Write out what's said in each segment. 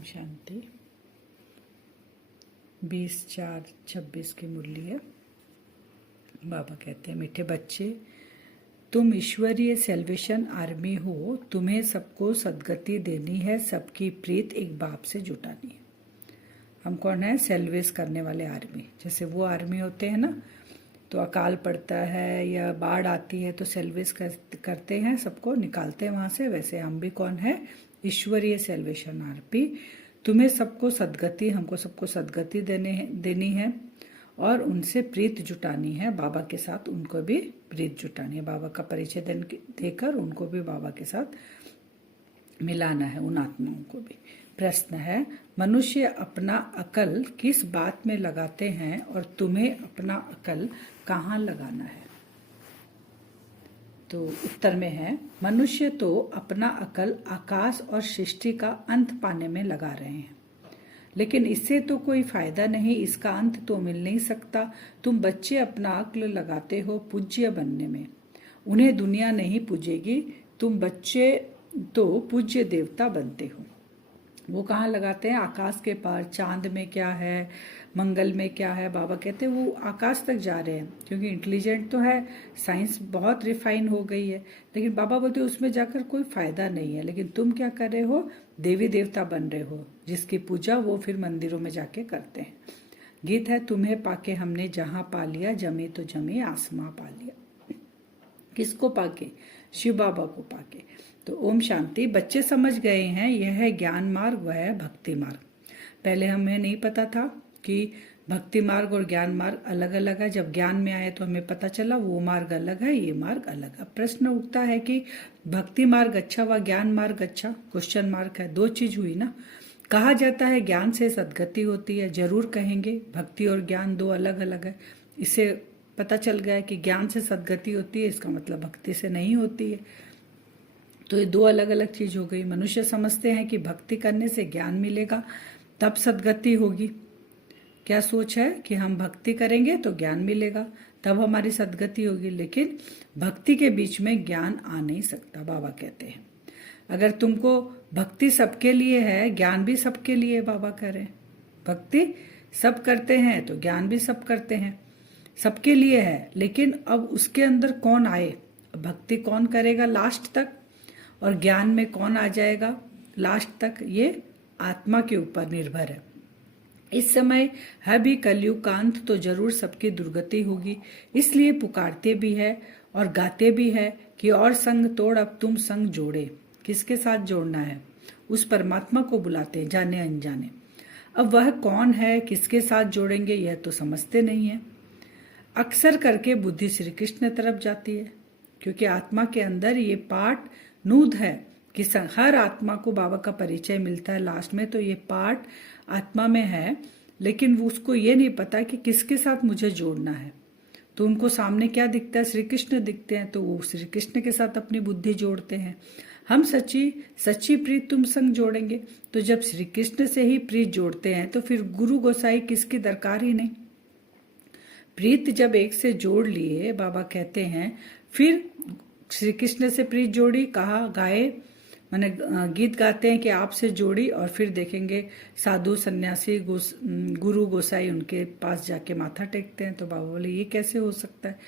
ओम शांति। 20/4/26 की मुरली है। बाबा कहते हैं, मीठे बच्चे, तुम ईश्वरीय सेल्वेशन आर्मी हो। तुम्हें सबको सद्गति देनी है, सबकी प्रीत एक बाप से जुटानी है। हम कौन है? सेल्वेस करने वाले आर्मी। जैसे वो आर्मी होते हैं ना, तो अकाल पड़ता है या बाढ़ आती है तो सेल्वेस करते हैं, सबको निकालते हैं वहाँ से। वैसे हम भी कौन है? ईश्वरीय सेल्वेशन आर्मी। तुम्हें सबको सद्गति, हमको सबको सद्गति देनी है और उनसे प्रीत जुटानी है। बाबा के साथ उनको भी प्रीत जुटानी है। बाबा का परिचय देकर उनको भी बाबा के साथ मिलाना है, उन आत्माओं को भी। प्रश्न है, मनुष्य अपना अकल किस बात में लगाते हैं और तुम्हें अपना अकल कहाँ लगाना है? तो उत्तर में है, मनुष्य तो अपना अकल आकाश और सृष्टि का अंत पाने में लगा रहे हैं, लेकिन इससे तो कोई फायदा नहीं, इसका अंत तो मिल नहीं सकता। तुम बच्चे अपना अक्ल लगाते हो पूज्य बनने में, उन्हें दुनिया नहीं पूजेगी। तुम बच्चे तो पूज्य देवता बनते हो। वो कहाँ लगाते हैं? आकाश के पार। चांद में क्या है, मंगल में क्या है? बाबा कहते हैं वो आकाश तक जा रहे हैं, क्योंकि इंटेलिजेंट तो है, साइंस बहुत रिफाइन हो गई है, लेकिन बाबा बोलते हैं उसमें जाकर कोई फायदा नहीं है। लेकिन तुम क्या कर रहे हो? देवी देवता बन रहे हो, जिसकी पूजा वो फिर मंदिरों में जाके करते हैं। गीत है, तुम्हें पाके हमने जहां पा लिया, जमे तो जमे आसमां पा लिया। किसको पाके? शिव बाबा को पाके। तो ओम शांति। बच्चे समझ गए हैं, यह है ज्ञान मार्ग, वह है भक्ति मार्ग। पहले हमें नहीं पता था कि भक्ति मार्ग और ज्ञान मार्ग अलग अलग है। जब ज्ञान में आए तो हमें पता चला वो मार्ग अलग है, ये मार्ग अलग है। प्रश्न उठता है कि भक्ति मार्ग अच्छा व ज्ञान मार्ग अच्छा? क्वेश्चन मार्क है। दो चीज हुई ना। कहा जाता है ज्ञान से सद्गति होती है, जरूर कहेंगे। भक्ति और ज्ञान दो अलग अलग है। इससे पता चल गया है कि ज्ञान से सद्गति होती है, इसका मतलब भक्ति से नहीं होती है। तो ये दो अलग अलग चीज हो गई। मनुष्य समझते हैं कि भक्ति करने से ज्ञान मिलेगा, तब सद्गति होगी। क्या सोच है कि हम भक्ति करेंगे तो ज्ञान मिलेगा, तब हमारी सद्गति होगी। लेकिन भक्ति के बीच में ज्ञान आ नहीं सकता। बाबा कहते हैं अगर तुमको भक्ति सबके लिए है, ज्ञान भी सबके लिए। बाबा कह रहे हैं भक्ति सब करते हैं तो ज्ञान भी सब करते हैं, सबके लिए है। लेकिन अब उसके अंदर कौन आए? भक्ति कौन करेगा लास्ट तक, और ज्ञान में कौन आ जाएगा लास्ट तक, ये आत्मा के ऊपर निर्भर है। इस समय है भी कलयुग का अंत, तो जरूर सबकी दुर्गति होगी। इसलिए पुकारते भी है और गाते भी है कि और संग तोड़ अब तुम संग जोड़े। किसके साथ जोड़ना है? उस परमात्मा को बुलाते हैं, जाने अनजाने। अब वह कौन है, किसके साथ जोड़ेंगे, यह तो समझते नहीं है। अक्सर करके बुद्धि श्री कृष्ण तरफ जाती है, क्योंकि आत्मा के अंदर ये पाठ नूद है कि हर आत्मा को बाबा का परिचय मिलता है लास्ट में, तो ये पार्ट आत्मा में है। लेकिन वो उसको ये नहीं पता कि किसके साथ मुझे जोड़ना है। तो उनको सामने क्या दिखता है? श्री कृष्ण दिखते हैं, तो वो श्री कृष्ण के साथ अपनी बुद्धि जोड़ते हैं। हम सच्ची प्रीत तुम संग जोड़ेंगे। तो जब श्री कृष्ण से ही प्रीत जोड़ते हैं तो फिर गुरु गोसाई किसकी दरकार ही नहीं। प्रीत जब एक से जोड़ लिए, बाबा कहते हैं, फिर श्री कृष्ण से प्रीत जोड़ी, कहा गाए, मैंने गीत गाते हैं कि आपसे जोड़ी, और फिर देखेंगे साधु सन्यासी गुरु गोसाई उनके पास जाके माथा टेकते हैं। तो बाबा बोले ये कैसे हो सकता है?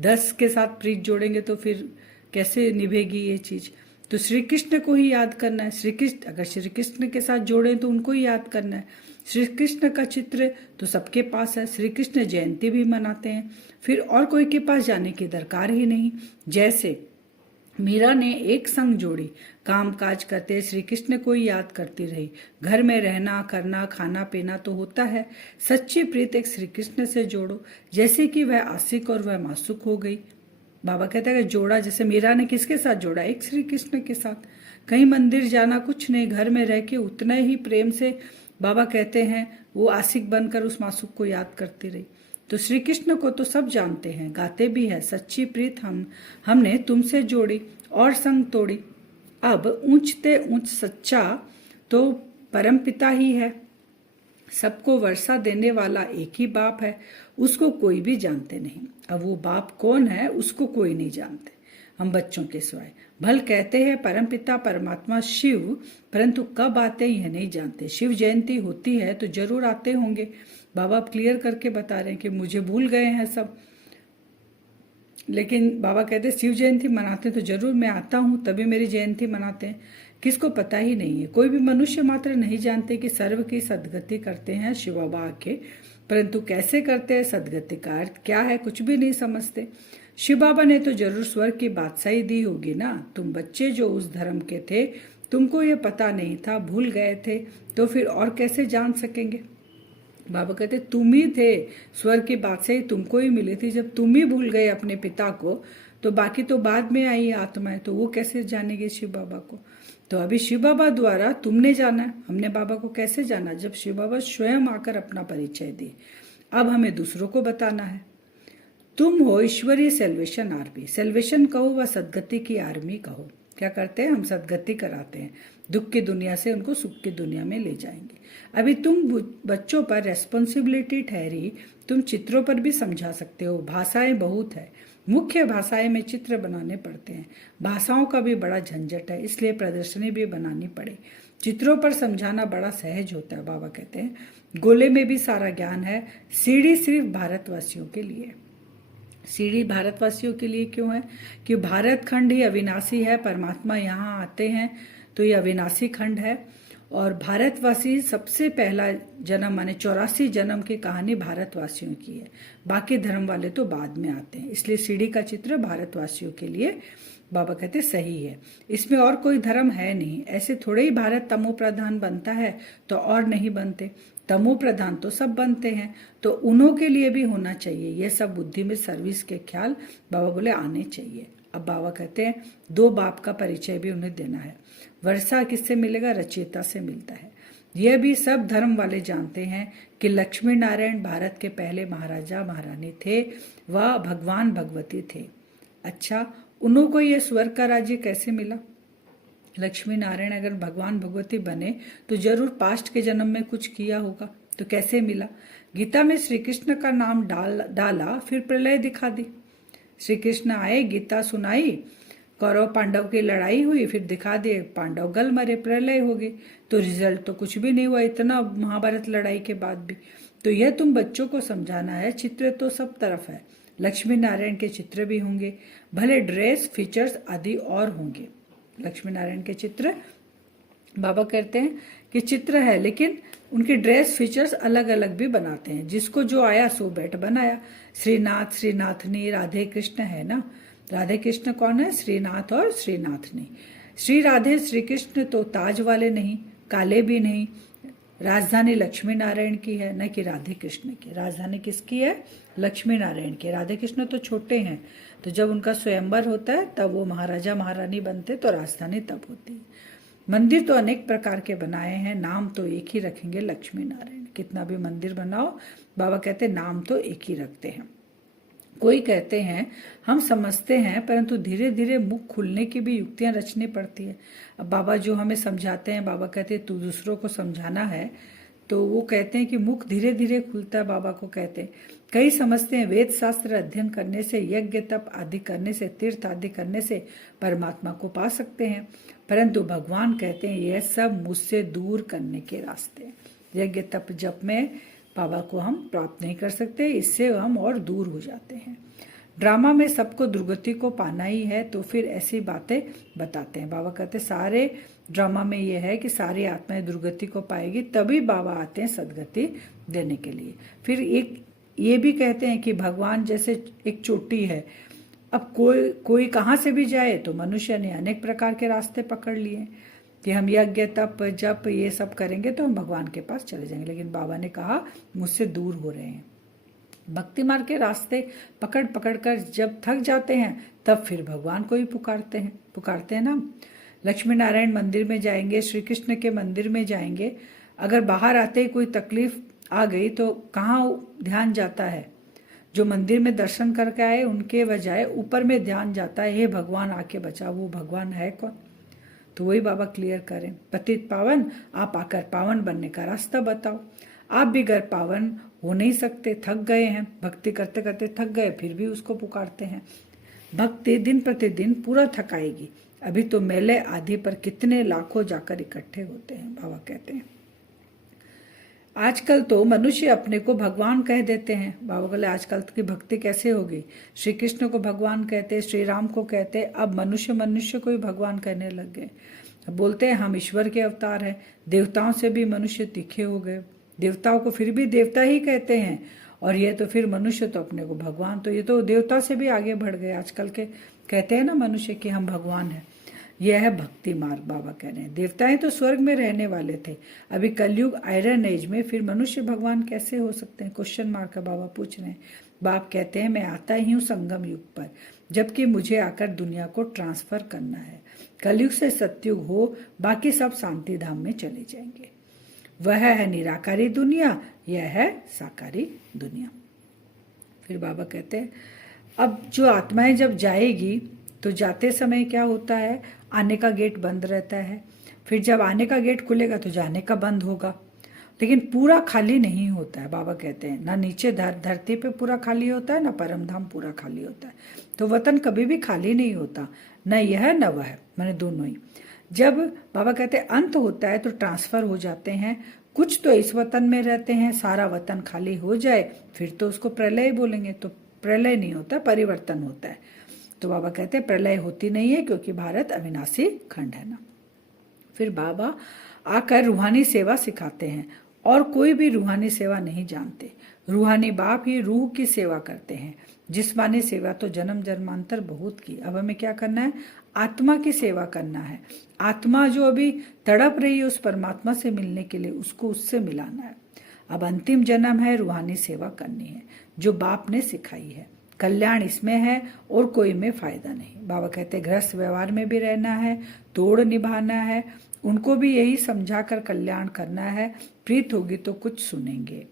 10 के साथ प्रीत जोड़ेंगे तो फिर कैसे निभेगी ये चीज? तो श्री कृष्ण को ही याद करना है। श्री कृष्ण, अगर श्री कृष्ण के साथ जोड़े तो उनको ही याद करना है। श्री कृष्ण का चित्र तो सबके पास है, श्री कृष्ण जयंती भी मनाते हैं, फिर और कोई के पास जाने की दरकार ही नहीं। जैसे मीरा ने एक संग जोड़ी, काम काज करते श्री कृष्ण को ही याद करती रही। घर में रहना, करना, खाना पीना तो होता है। सच्ची प्रीत एक श्री कृष्ण से जोड़ो, जैसे कि वह आशिक और वह मासूक हो गई। बाबा कहते हैं कि जोड़ा, जैसे मीरा ने किसके साथ जोड़ा? एक श्री कृष्ण के साथ। कहीं मंदिर जाना कुछ नहीं, घर में रह के उतना ही प्रेम से, बाबा कहते हैं, वो आशिक बनकर उस मासूक को याद करती रही। तो श्री कृष्ण को तो सब जानते हैं, गाते भी है, सच्ची प्रीत हमने तुमसे जोड़ी और संग तोड़ी। अब ऊंचते ऊंच सच्चा तो परम पिता ही है, सबको वर्षा देने वाला एक ही बाप है, उसको कोई भी जानते नहीं। अब वो बाप कौन है उसको कोई नहीं जानते। हम बच्चों के सिवाय। भल कहते हैं परमपिता परमात्मा शिव, परंतु कब आते यह नहीं जानते। शिव जयंती होती है तो जरूर आते होंगे। बाबा क्लियर करके बता रहे हैं कि मुझे भूल गए हैं सब, लेकिन बाबा कहते शिव जयंती मनाते हैं तो जरूर मैं आता हूँ, तभी मेरी जयंती मनाते हैं। किसको पता ही नहीं है, कोई भी मनुष्य मात्र नहीं जानते कि सर्व की सदगति करते हैं शिव बाबा आके, परंतु कैसे करते हैं, सदगति का अर्थ क्या है, कुछ भी नहीं समझते। शिव बाबा ने तो जरूर स्वर्ग की बादशाही दी होगी ना। तुम बच्चे जो उस धर्म के थे, तुमको ये पता नहीं था, भूल गए थे, तो फिर और कैसे जान सकेंगे। बाबा कहते तुम ही थे, स्वर्ग की बादशाही तुमको ही मिली थी। जब तुम ही भूल गए अपने पिता को, तो बाकी तो बाद में आई आत्माएं, तो वो कैसे जानेगी शिव बाबा को। तो अभी शिव बाबा द्वारा तुमने जाना, हमने बाबा को कैसे जाना, जब शिव बाबा स्वयं आकर अपना परिचय दिए। अब हमें दूसरों को बताना है। तुम हो ईश्वरीय सेल्वेशन आर्मी। सेल्वेशन कहो व सदगति की आर्मी कहो। क्या करते हैं, हम सदगति कराते हैं, दुख की दुनिया से उनको सुख की दुनिया में ले जाएंगे। अभी तुम बच्चों पर रेस्पॉन्सिबिलिटी ठहरी, तुम चित्रों पर भी समझा सकते हो। भाषाएं बहुत है, मुख्य भाषाएं में चित्र बनाने पड़ते हैं। भाषाओं का भी बड़ा झंझट है, इसलिए प्रदर्शनी भी बनानी पड़े। चित्रों पर समझाना बड़ा सहज होता है। बाबा कहते हैं गोले में भी सारा ज्ञान है, सीढ़ी सिर्फ भारतवासियों के लिए। सीढ़ी भारतवासियों के लिए क्यों है, कि भारत खंड ही अविनाशी है। परमात्मा यहाँ आते हैं तो ये अविनाशी खंड है, और भारतवासी सबसे पहला जन्म, माने 84 जन्म की कहानी भारतवासियों की है। बाकी धर्म वाले तो बाद में आते हैं, इसलिए सीढ़ी का चित्र भारतवासियों के लिए बाबा कहते सही है। इसमें और कोई धर्म है नहीं। ऐसे थोड़े ही भारत तमो प्रधान बनता है तो और नहीं बनते, तमो प्रधान तो सब बनते हैं, तो उन्हों के लिए भी होना चाहिए। ये सब बुद्धि में सर्विस के ख्याल बाबा बोले आने चाहिए। अब बाबा कहते हैं दो बाप का परिचय भी उन्हें देना है। वर्षा किससे मिलेगा, रचयिता से मिलता है। यह भी सब धर्म वाले जानते हैं कि लक्ष्मी नारायण भारत के पहले महाराजा महारानी थे, वह भगवान भगवती थे। अच्छा, उन्हों को यह स्वर्ग का राज्य कैसे मिला। लक्ष्मी नारायण अगर भगवान भगवती बने तो जरूर पास्ट के जन्म में कुछ किया होगा, तो कैसे मिला। गीता में श्री कृष्ण का नाम डाला, फिर प्रलय दिखा दी। श्री कृष्ण आए, गीता सुनाई, कौरव पांडव की लड़ाई हुई, फिर दिखा दिए पांडव गल मरे, प्रलय हो गई, तो रिजल्ट तो कुछ भी नहीं हुआ इतना महाभारत लड़ाई के बाद भी। तो यह तुम बच्चों को समझाना है। चित्र तो सब तरफ है, लक्ष्मी नारायण के चित्र भी होंगे, भले ड्रेस फीचर्स आदि और होंगे। लक्ष्मी नारायण के चित्र बाबा कहते हैं कि चित्र है, लेकिन उनके ड्रेस फीचर्स अलग अलग भी बनाते हैं। जिसको जो आया सो बैठ बनाया। श्रीनाथ श्रीनाथनी राधे कृष्ण है ना। राधे कृष्ण कौन है, श्रीनाथ और श्रीनाथनी। श्री राधे श्री कृष्ण तो ताज वाले नहीं, काले भी नहीं। राजधानी लक्ष्मी नारायण की है, न कि राधे कृष्ण की। राजधानी किसकी है, लक्ष्मी नारायण की। राधे कृष्ण तो छोटे हैं, तो जब उनका स्वयंवर होता है तब वो महाराजा महारानी बनते, तो राजधानी तब होती है। मंदिर तो अनेक प्रकार के बनाए हैं, नाम तो एक ही रखेंगे, लक्ष्मी नारायण। कितना भी मंदिर बनाओ, बाबा कहते नाम तो एक ही रखते हैं। कोई कहते हैं हम समझते हैं, परंतु धीरे धीरे मुख खुलने की भी युक्तियां रचनी पड़ती है। अब बाबा जो हमें समझाते हैं, बाबा कहते हैं तू दूसरों को समझाना है, तो वो कहते हैं कि मुख धीरे धीरे खुलता है। बाबा को कहते हैं, कई समझते हैं वेद शास्त्र अध्ययन करने से, यज्ञ तप आदि करने से, तीर्थ आदि करने से परमात्मा को पा सकते हैं, परंतु भगवान कहते हैं यह सब मुझसे दूर करने के रास्ते हैं। यज्ञ तप जप में बाबा को हम प्राप्त नहीं कर सकते, इससे हम और दूर हो जाते हैं। ड्रामा में सबको दुर्गति को पाना ही है, तो फिर ऐसी बातें बताते हैं। बाबा कहते सारे ड्रामा में यह है कि सारी आत्माएं दुर्गति को पाएगी, तभी बाबा आते हैं सदगति देने के लिए। फिर एक ये भी कहते हैं कि भगवान जैसे एक चोटी है, अब कोई कहाँ से भी जाए, तो मनुष्य ने अनेक प्रकार के रास्ते पकड़ लिए कि हम यज्ञ तप जप ये सब करेंगे तो हम भगवान के पास चले जाएंगे, लेकिन बाबा ने कहा मुझसे दूर हो रहे हैं। भक्ति मार्ग के रास्ते पकड़ पकड़ कर जब थक जाते हैं, तब फिर भगवान को ही पुकारते हैं ना। लक्ष्मी नारायण मंदिर में जाएंगे, श्री कृष्ण के मंदिर में जाएंगे, अगर बाहर आते ही कोई तकलीफ आ गई तो कहाँ ध्यान जाता है। जो मंदिर में दर्शन करके आए उनके बजाय ऊपर में ध्यान जाता है, हे भगवान आके बचाओ। वो भगवान है कौन, तो वही बाबा क्लियर करें। पतित पावन, आप आकर पावन बनने का रास्ता बताओ। आप भी घर पावन हो नहीं सकते, थक गए हैं, भक्ति करते करते थक गए, फिर भी उसको पुकारते हैं। भक्ति दिन प्रतिदिन पूरा थकाएगी। अभी तो मेले आदि पर कितने लाखों जाकर इकट्ठे होते हैं। बाबा कहते हैं आजकल तो मनुष्य अपने को भगवान कह देते हैं। बाबा बोले आजकल की भक्ति कैसे होगी? श्री कृष्ण को भगवान कहते, श्री राम को कहते, अब मनुष्य को ही भगवान कहने लग गए। बोलते हैं हम ईश्वर के अवतार हैं। देवताओं से भी मनुष्य तीखे हो गए, देवताओं को फिर भी देवता ही कहते हैं, और ये तो फिर मनुष्य तो अपने को भगवान, तो ये तो देवता से भी आगे बढ़ गए। आजकल के कहते हैं ना मनुष्य कि हम भगवान हैं। यह है भक्ति मार्ग। बाबा कह रहे हैं देवताएं तो स्वर्ग में रहने वाले थे, अभी कलयुग आयरन एज में फिर मनुष्य भगवान कैसे हो सकते हैं? क्वेश्चन मार्क का बाबा पूछ रहे हैं। बाप कहते हैं मैं आता ही हूँ संगम युग पर, जबकि मुझे आकर दुनिया को ट्रांसफर करना है। कलयुग से सतयुग हो, बाकी सब शांति धाम में चले जाएंगे। वह है निराकारी दुनिया, यह है साकारी दुनिया। फिर बाबा कहते हैं अब जो आत्माएं जब जाएगी तो जाते समय क्या होता है? आने का गेट बंद रहता है, फिर जब आने का गेट खुलेगा तो जाने का बंद होगा, लेकिन पूरा खाली नहीं होता है। बाबा कहते हैं ना नीचे धरती पे पूरा खाली होता है, ना परम धाम पूरा खाली होता है। तो वतन कभी भी खाली नहीं होता, न यह न वह, मैंने दोनों ही। जब बाबा कहते हैं अंत होता है तो ट्रांसफर हो जाते हैं। कुछ तो इस वतन में रहते हैं, सारा वतन खाली हो जाए फिर तो उसको प्रलय बोलेंगे। तो प्रलय नहीं होता, परिवर्तन होता है। तो बाबा कहते हैं प्रलय होती नहीं है, क्योंकि भारत अविनाशी खंड है ना। फिर बाबा आकर रूहानी सेवा सिखाते हैं, और कोई भी रूहानी सेवा नहीं जानते। रूहानी बाप ही रूह की सेवा करते हैं। जिस्मानी सेवा तो जन्म जन्मांतर बहुत की, अब हमें क्या करना है? आत्मा की सेवा करना है। आत्मा जो अभी तड़प रही है उस परमात्मा से मिलने के लिए, उसको उससे मिलाना है। अब अंतिम जन्म है, रूहानी सेवा करनी है जो बाप ने सिखाई है। कल्याण इसमें है और कोई में फायदा नहीं। बाबा कहते गृहस्थ व्यवहार में भी रहना है, तोड़ निभाना है, उनको भी यही समझाकर कल्याण करना है। प्रीत होगी तो कुछ सुनेंगे।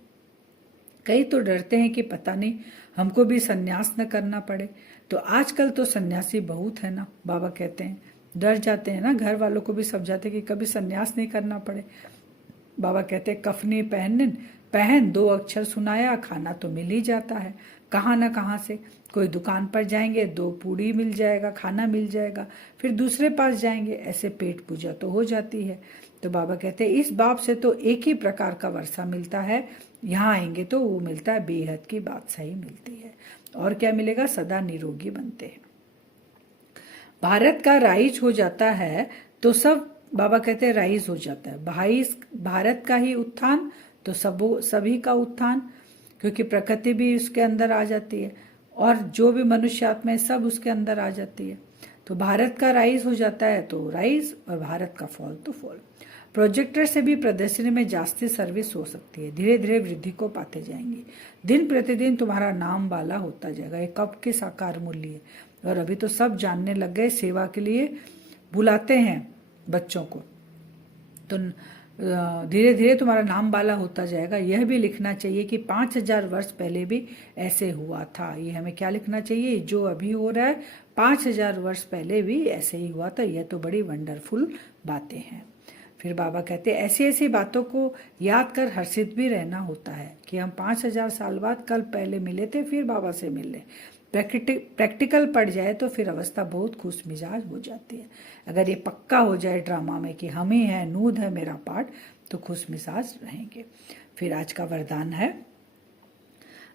कई तो डरते हैं कि पता नहीं हमको भी सन्यास न करना पड़े। तो आजकल तो सन्यासी बहुत है ना। बाबा कहते हैं डर जाते हैं ना, घर वालों को भी समझाते कि कभी सन्यास नहीं करना पड़े। बाबा कहते हैं कफनी पहन 2 अक्षर सुनाया, खाना तो मिल ही जाता है कहाँ ना कहाँ से। कोई दुकान पर जाएंगे 2 पूड़ी मिल जाएगा, खाना मिल जाएगा, फिर दूसरे पास जाएंगे, ऐसे पेट पूजा तो हो जाती है। तो बाबा कहते हैं इस बाप से तो एक ही प्रकार का वर्षा मिलता है, यहाँ आएंगे तो वो मिलता है बेहद की बात सही मिलती है। और क्या मिलेगा? सदा निरोगी बनते हैं। भारत का राइज हो जाता है तो सब, बाबा कहते हैं राइज हो जाता है। भारत का ही उत्थान तो सभी का उत्थान, क्योंकि प्रकृति भी उसके अंदर आ जाती है, और जो भी मनुष्य आत्मा है सब उसके अंदर आ जाती है। तो भारत का राइज हो जाता है तो राइज, और भारत का फॉल तो फॉल। प्रोजेक्टर से भी प्रदर्शनी में जास्ती सर्विस हो सकती है। धीरे धीरे वृद्धि को पाते जाएंगे। दिन प्रतिदिन तुम्हारा नाम बाला होता जाएगा। ये कब के साकार मूल्य है, और अभी तो सब जानने लग गए। सेवा के लिए बुलाते हैं बच्चों को, तो धीरे धीरे तुम्हारा नाम बाला होता जाएगा। यह भी लिखना चाहिए कि 5000 वर्ष पहले भी ऐसे हुआ था। ये हमें क्या लिखना चाहिए? जो अभी हो रहा है 5000 वर्ष पहले भी ऐसे ही हुआ था। यह तो बड़ी वंडरफुल बातें हैं। फिर बाबा कहते हैं ऐसी ऐसी बातों को याद कर हर्षित भी रहना होता है कि हम 5000 साल बाद कल पहले मिले थे, फिर बाबा से मिले। प्रैक्टिकल पड़ जाए तो फिर अवस्था बहुत खुश मिजाज हो जाती है। अगर ये पक्का हो जाए ड्रामा में कि हम ही हैं, नूद है मेरा पार्ट, तो खुश मिजाज रहेंगे। फिर आज का वरदान है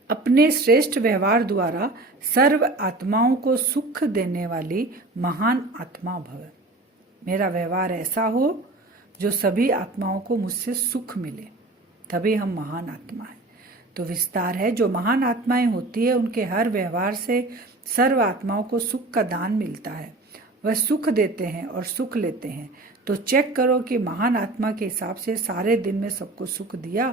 अपने श्रेष्ठ व्यवहार द्वारा सर्व आत्माओं को सुख देने वाली महान आत्मा भव। मेरा व्यवहार ऐसा हो जो सभी आत्माओं को मुझसे सुख मिले, तभी हम महान आत्मा हैं। तो विस्तार है, जो महान आत्माएं होती है उनके हर व्यवहार से सर्व आत्माओं को सुख का दान मिलता है। वह सुख देते हैं और सुख लेते हैं। तो चेक करो कि महान आत्मा के हिसाब से सारे दिन में सबको सुख दिया,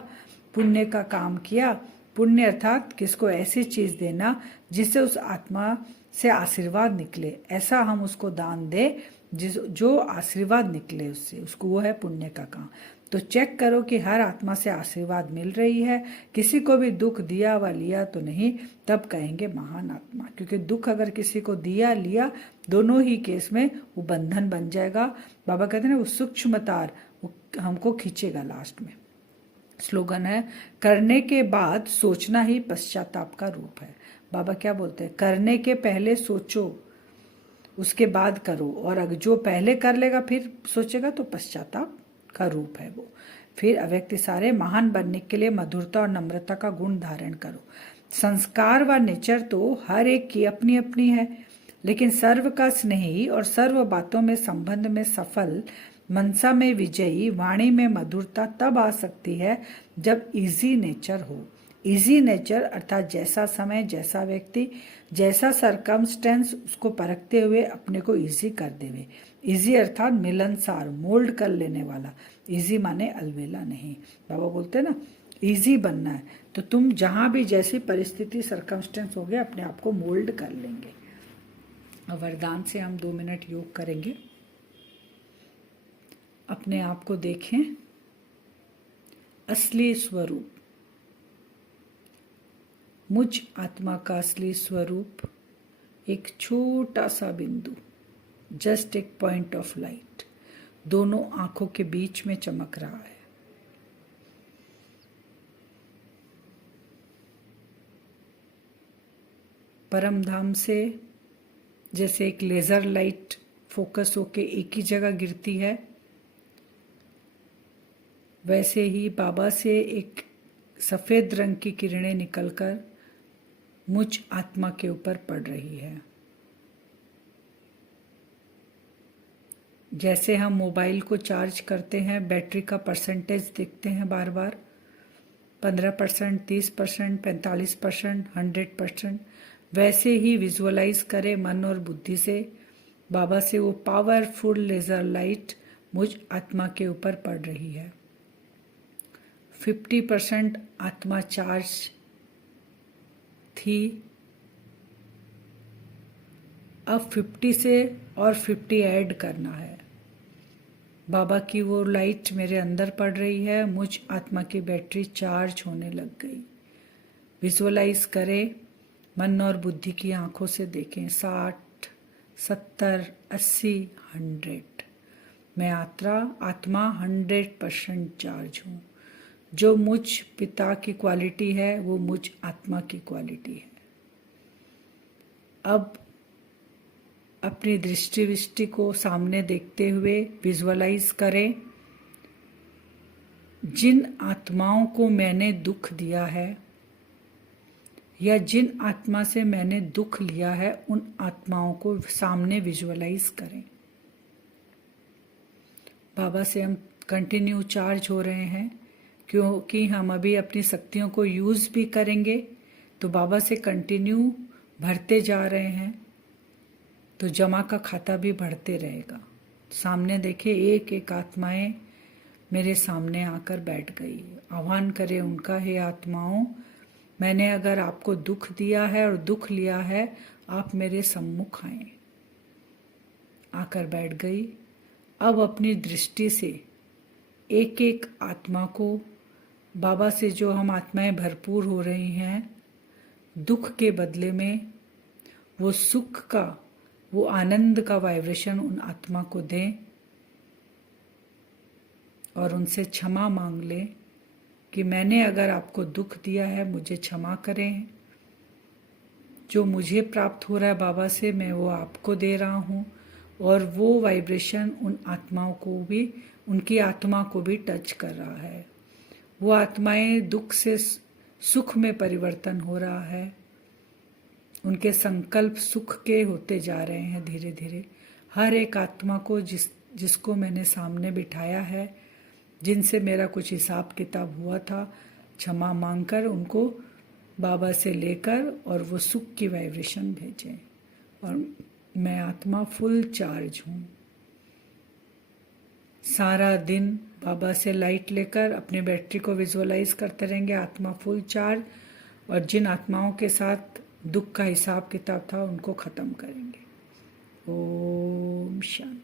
पुण्य का काम किया। पुण्य अर्थात किसको ऐसी चीज देना जिससे उस आत्मा से आशीर्वाद निकले, ऐसा हम उसको दान दे जो आशीर्वाद निकले उससे, उसको वो है पुण्य का काम। तो चेक करो कि हर आत्मा से आशीर्वाद मिल रही है, किसी को भी दुख दिया व लिया तो नहीं, तब कहेंगे महान आत्मा। क्योंकि दुख अगर किसी को दिया लिया, दोनों ही केस में वो बंधन बन जाएगा। बाबा कहते हैं ना, वो सूक्ष्म तार वो हमको खींचेगा लास्ट में। स्लोगन है करने के बाद सोचना ही पश्चाताप का रूप है। बाबा क्या बोलते हैं? करने के पहले सोचो, उसके बाद करो। और अगर जो पहले कर लेगा फिर सोचेगा तो पश्चाताप का रूप है वो। फिर अव्यक्त इशारे, महान बनने के लिए मधुरता और नम्रता का गुण धारण करो। संस्कार व नेचर तो हर एक की अपनी अपनी है, लेकिन सर्व का स्नेही और सर्व बातों में संबंध में सफल, मनसा में विजयी, वाणी में मधुरता तब आ सकती है जब इजी नेचर हो। इजी नेचर अर्थात जैसा समय, जैसा व्यक्ति, जैसा सरकमस्टेंस, उसको परखते हुए अपने को इजी कर देवे। इजी अर्थात मिलनसार, मोल्ड कर लेने वाला। इजी माने अलवेला नहीं। बाबा बोलते ना इजी बनना है तो तुम जहां भी जैसी परिस्थिति सरकमस्टेंस हो गया अपने आप को मोल्ड कर लेंगे। अब वरदान से हम 2 मिनट योग करेंगे। अपने आप को देखें, असली स्वरूप, मुझ आत्मा का असली स्वरूप एक छोटा सा बिंदु, जस्ट एक पॉइंट ऑफ लाइट, दोनों आंखों के बीच में चमक रहा है। परम धाम से जैसे एक लेजर लाइट फोकस होके एक ही जगह गिरती है, वैसे ही बाबा से एक सफेद रंग की किरणें निकलकर मुझ आत्मा के ऊपर पड़ रही है। जैसे हम मोबाइल को चार्ज करते हैं, बैटरी का परसेंटेज देखते हैं बार बार, 15%, 30%, 45%, 100%, वैसे ही विजुअलाइज करें मन और बुद्धि से बाबा से वो पावरफुल लेजर लाइट मुझ आत्मा के ऊपर पड़ रही है। 50% आत्मा चार्ज थी, अब 50 से और 50 ऐड करना है। बाबा की वो लाइट मेरे अंदर पड़ रही है, मुझ आत्मा की बैटरी चार्ज होने लग गई। विजुअलाइज करें, मन और बुद्धि की आंखों से देखें। 60, 70, 80, 100, मैं आत्मा 100% चार्ज हूँ। जो मुझ पिता की क्वालिटी है वो मुझ आत्मा की क्वालिटी है। अब अपनी दृष्टि को सामने देखते हुए विजुअलाइज करें, जिन आत्माओं को मैंने दुख दिया है या जिन आत्मा से मैंने दुख लिया है, उन आत्माओं को सामने विजुअलाइज करें। बाबा से हम कंटिन्यू चार्ज हो रहे हैं, क्योंकि हम अभी अपनी शक्तियों को यूज भी करेंगे तो बाबा से कंटिन्यू भरते जा रहे हैं, तो जमा का खाता भी बढ़ते रहेगा। सामने देखे एक एक आत्माएं मेरे सामने आकर बैठ गई। आह्वान करें उनका, हे आत्माओं, मैंने अगर आपको दुख दिया है और दुख लिया है, आप मेरे सम्मुख आए। आकर बैठ गई। अब अपनी दृष्टि से एक एक आत्मा को, बाबा से जो हम आत्माएं भरपूर हो रही हैं, दुख के बदले में वो सुख का, वो आनंद का वाइब्रेशन उन आत्मा को दें और उनसे क्षमा मांग लें कि मैंने अगर आपको दुख दिया है मुझे क्षमा करें। जो मुझे प्राप्त हो रहा है बाबा से, मैं वो आपको दे रहा हूँ, और वो वाइब्रेशन उन आत्माओं को भी, उनकी आत्मा को भी टच कर रहा है। वो आत्माएं दुख से सुख में परिवर्तन हो रहा है, उनके संकल्प सुख के होते जा रहे हैं धीरे धीरे। हर एक आत्मा को जिसको मैंने सामने बिठाया है, जिनसे मेरा कुछ हिसाब किताब हुआ था, क्षमा मांगकर उनको बाबा से लेकर और वो सुख की वाइब्रेशन भेजें। और मैं आत्मा फुल चार्ज हूँ। सारा दिन बाबा से लाइट लेकर अपनी बैटरी को विजुअलाइज करते रहेंगे, आत्मा फुल चार्ज, और जिन आत्माओं के साथ दुख का हिसाब किताब था उनको ख़त्म करेंगे। ओम शांति।